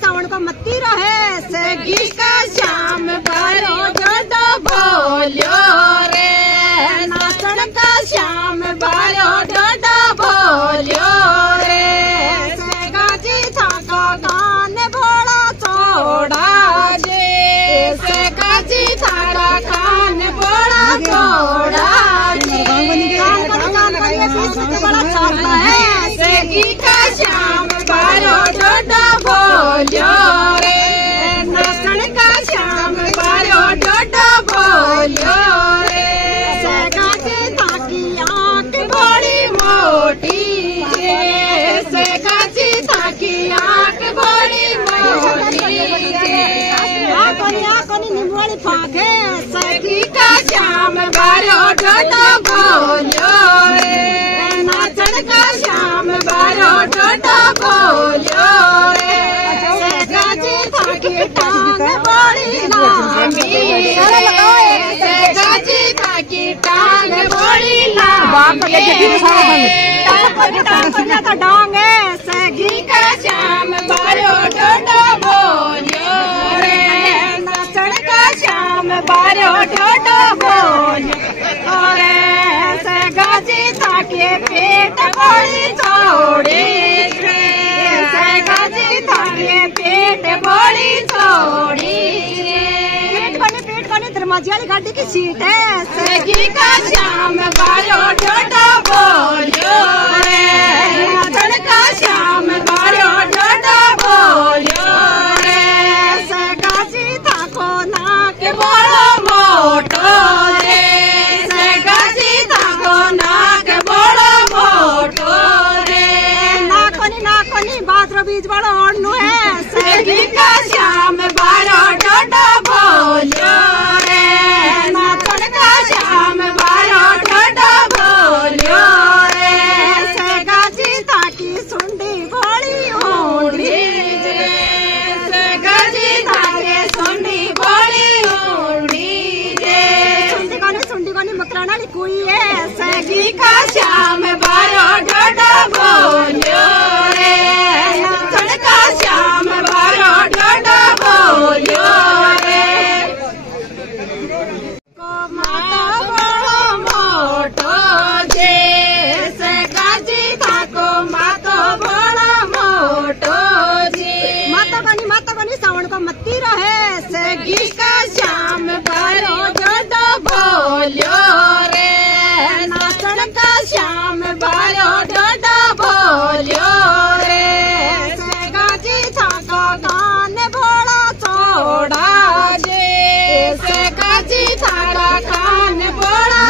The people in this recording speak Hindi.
सावन को मत्ती रहे सगी का श्याम बारो डोडो बोलियो रे नाचन का श्याम बारो डोडो बोलियो रे गाजी था का कान भोला छोड़ा जे से गाजी था का कान भोला छोड़ा जे बड़ा छोटा है सगी का श्याम बारो डोडो बोलियो रे नाचन का श्याम बारो डोडो बोलियो रे गाजी था की आंख बड़ी मोटी रे से गाजी था की आंख बड़ी मोटी कोनी निम्बुवाली फाके सगी का श्याम बारो डोडो बोलियो रे नाचन का श्याम बारो डोडो बोलियो रे गाजी था की टांग बड़ी लंबी गाजी था की टांग बड़ी लंबी डांग सगी का श्याम बारो डोडो बोलियो रे नाचन का श्याम बारो डोडो बोलियो रे गाजी था के पेट बड़ी छोड़ी गाजी था के पेट बड़ी छोड़ी पेट बनी दरवाजे वाली गाड़ी की सीट है सगी का श्याम बारो डोडो बोलियो रे नाचन का श्याम बारो डोडो बोलियो रे गाजी था को नाक बड़ो मोटो रे गाजी था को नाक बड़ो मोटो रे नाकोनी बादरो बीज बड़ो हಣ್ಣु है सगी का श्याम बारो डोडो बोलियो रे नाचन का श्याम बारो डोडो बोलियो रे गाजी था की सुंडी बड़ी ऊंडी गाजी था के सुंडी बड़ी ऊंडी सुंडी कोनी मकराना लिखुई है सगी का श्याम बारो डोडो बोलियो रे नाचन का श्याम बारो डोडो बोलियो रे को माता बड़ो मोटो जे से गाजी था को मातो बड़ो मोटो जी माता बनी सावन को मत्ती रहे सगी का श्याम बारो डोडो बोलियो रे नाचन का श्याम बारो डोडो बोलियो रे गाजी था का कान भोला छोड़ा जे से गाजी था का कान भोला